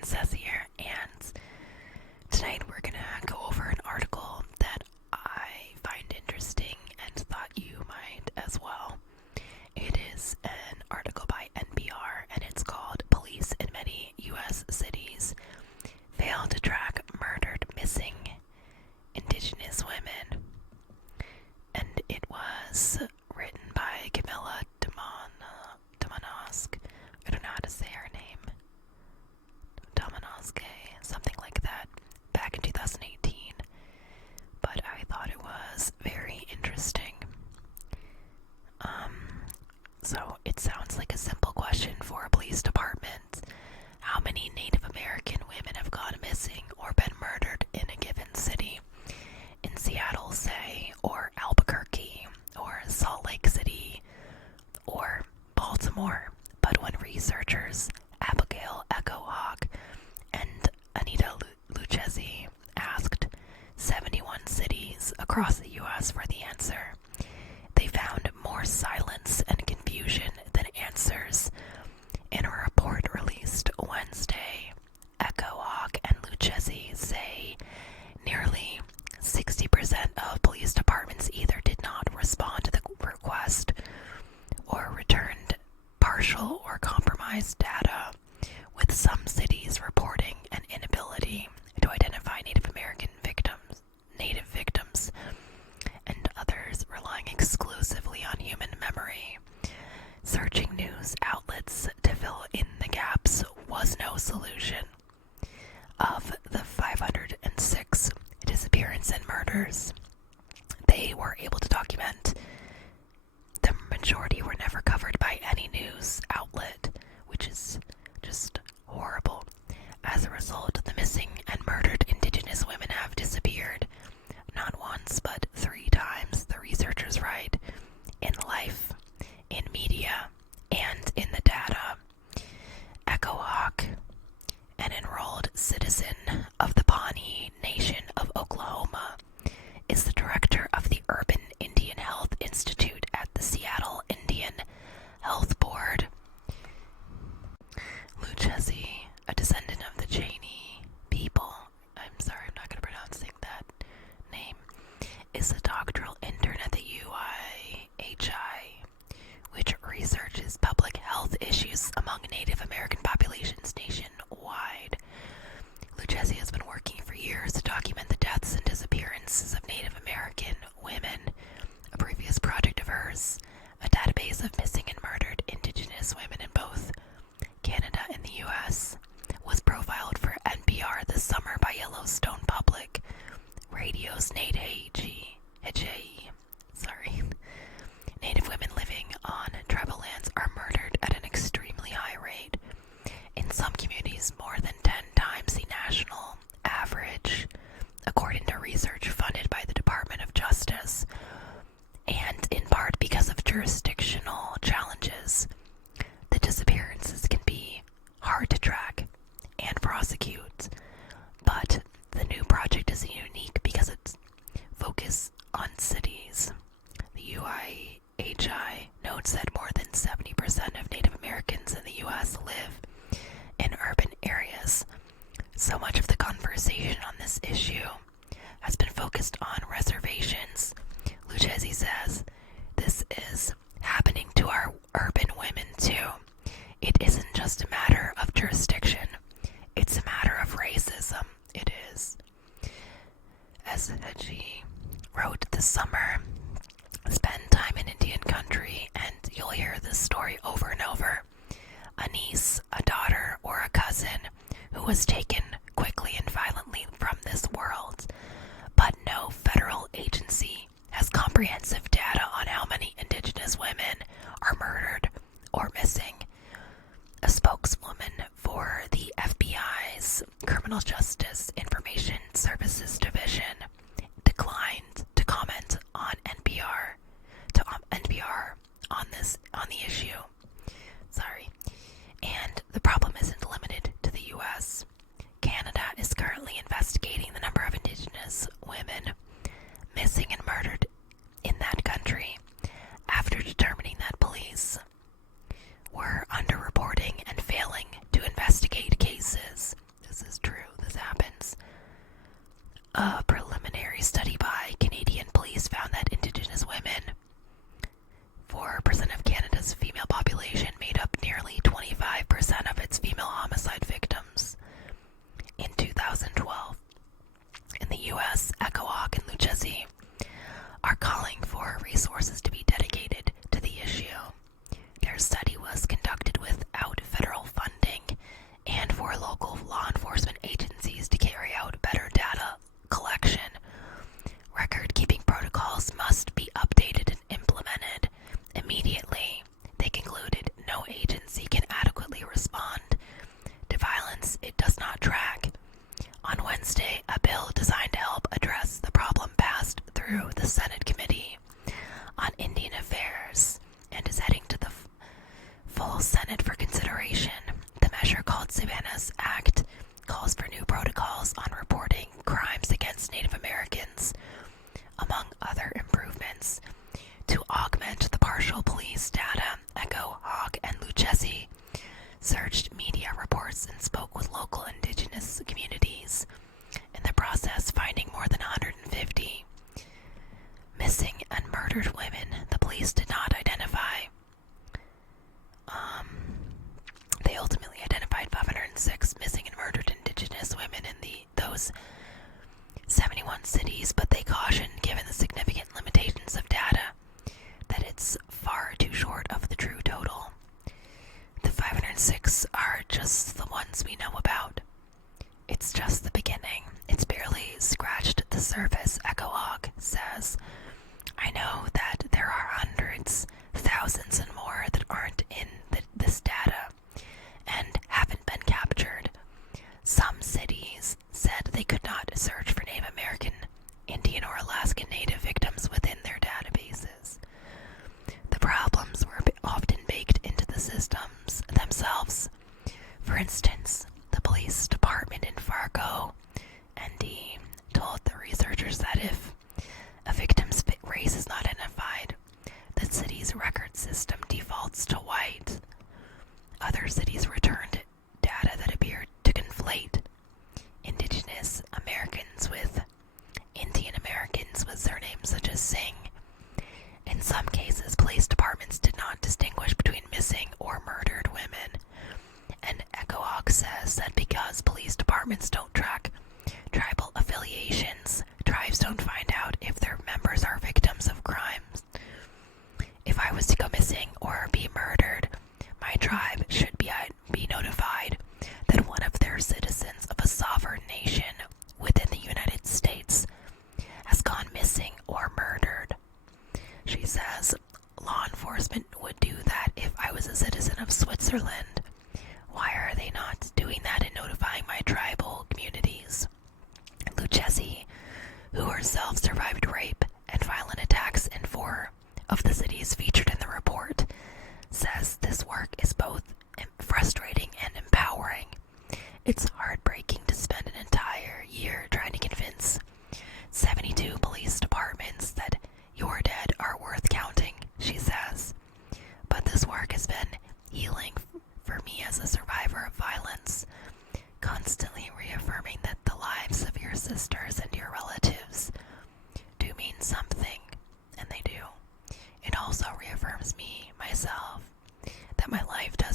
Princess here, and tonight we're gonna go over an article that I find interesting and thought you might as well. It is an article by NPR, and it's called Police in Many U.S. Cities Fail to Track Murdered Missing Indigenous Women. And it was written by Camilla Domanosk. I don't know how to say her name. Domanoske, something like that, back in 2018. But I thought it was very interesting. So it sounds like a simple question for a police department. How many Native American women have gone missing or been murdered in a given city? In Seattle, say, or Albuquerque, or Salt Lake City, or Baltimore. But when researchers Abigail Echo Hawk and Anita Lucchesi asked 71 cities across the U.S. for the answer, they found more silence and confusion than answers. In a report released Wednesday, Echo Hawk and Lucchesi say nearly 60% of police departments either did not respond to the request or returned partial or compromised data, with some cities reporting an inability to identify Native victims, and others relying exclusively on human memory. Searching news outlets to fill in the gaps was no solution. Of the 506 disappearances and murders they were able to document, the majority were never covered by any news outlet, which is just horrible. As a result, the missing and murdered Indigenous women have disappeared, not once but 3 times, the researchers write, in life, in media, and in the data. Echo Hawk, an enrolled citizen of the Pawnee Nation of Oklahoma, is the director of the Urban Indian Health Institute at the Seattle Indian Health Board. Lucchesi, a descendant of the Cheney people, I'm sorry, I'm not going to pronounce that name, is a doctoral intern at the UIHI, which researches public health issues among Native American populations nationwide. Lucchesi has been working for years to document the deaths and disappearances of Native American women. A previous project of hers, a database of missing and murdered Indigenous women in both Canada and the U.S., was profiled for NPR this summer by Yellowstone Public Radio's Nate Hagee. Native women living on tribal lands are murdered at an extremely high rate. In some communities, more than 10 times the national average, according to research funded by the Department of Justice, and in part because of jurisdictional challenges. The disappearances can be hard to track and prosecute, but the new project is unique because it's focused on cities. The UIHI notes that more than 70% of Native Americans in the U.S. live in urban areas. So much of the conversation on this issue has been focused on reservations. Lucchesi says, this is happening to our urban women too. It isn't just a matter of jurisdiction, it's a matter of racism. It is. As Hagee wrote this summer, spend time in Indian country and you'll hear this story over and over. A niece, a daughter, or a cousin who was taken quickly and violently from this world. But no federal agency has comprehensive data on how many Indigenous women are murdered or missing. A spokeswoman for the FBI's Criminal Justice Information Services Division declined to comment on NPR on the issue. And the problem isn't limited to the U.S. Canada is currently investigating the number of Indigenous women missing and murdered in that country after determining that police were underreporting and failing to investigate cases House Senate for consideration. The measure called Savannah's Act calls for new protocols on reporting crimes against Native Americans, among other improvements. To augment the partial police data, Echo, Hawk, and Lucchesi searched media reports and spoke with local indigenous communities, in the process finding more than 150 missing and murdered women the police did not identify. They ultimately identified 506 missing and murdered indigenous women in those 71 cities, but they cautioned, given the significant limitations of data, that it's far too short of the true total. The 506 are just the ones we know about. It's just the beginning. It's barely scratched the surface, Echo Hawk says. I know that there are hundreds, thousands and more that aren't in this data and haven't been captured. Some cities said they could not search for Native American, Indian, or Alaskan Native victims within their databases. The problems were often baked into the systems themselves. For instance, the police department in Fargo, ND, told the researchers that if a victim's race is not identified, the city's record system defaults to white. Other cities returned data that appeared to conflate indigenous Americans with Indian Americans with surnames such as Singh. In some cases, police departments did not distinguish between missing or murdered women. And Echo Hawk says that because police departments don't track tribal affiliations, tribes don't find out if their members are victims of crimes. If I was to go missing or be murdered, my tribe should be notified that one of their citizens of a sovereign nation within the United States has gone missing or murdered. She says law enforcement would do that if I was a citizen of Switzerland. Why are they not doing that and notifying my tribal communities? Lucchesi, who herself survived rape and violent attacks in 4 of the cities featured in the report, says this work is both frustrating and empowering. It's heartbreaking to spend an entire year trying to convince 72 police departments that your dead are worth counting, she says. But this work has been healing for me as a survivor of violence, constantly reaffirming that the lives of your sisters and your relatives do mean something, and they do. It also reaffirms me, myself, that my life does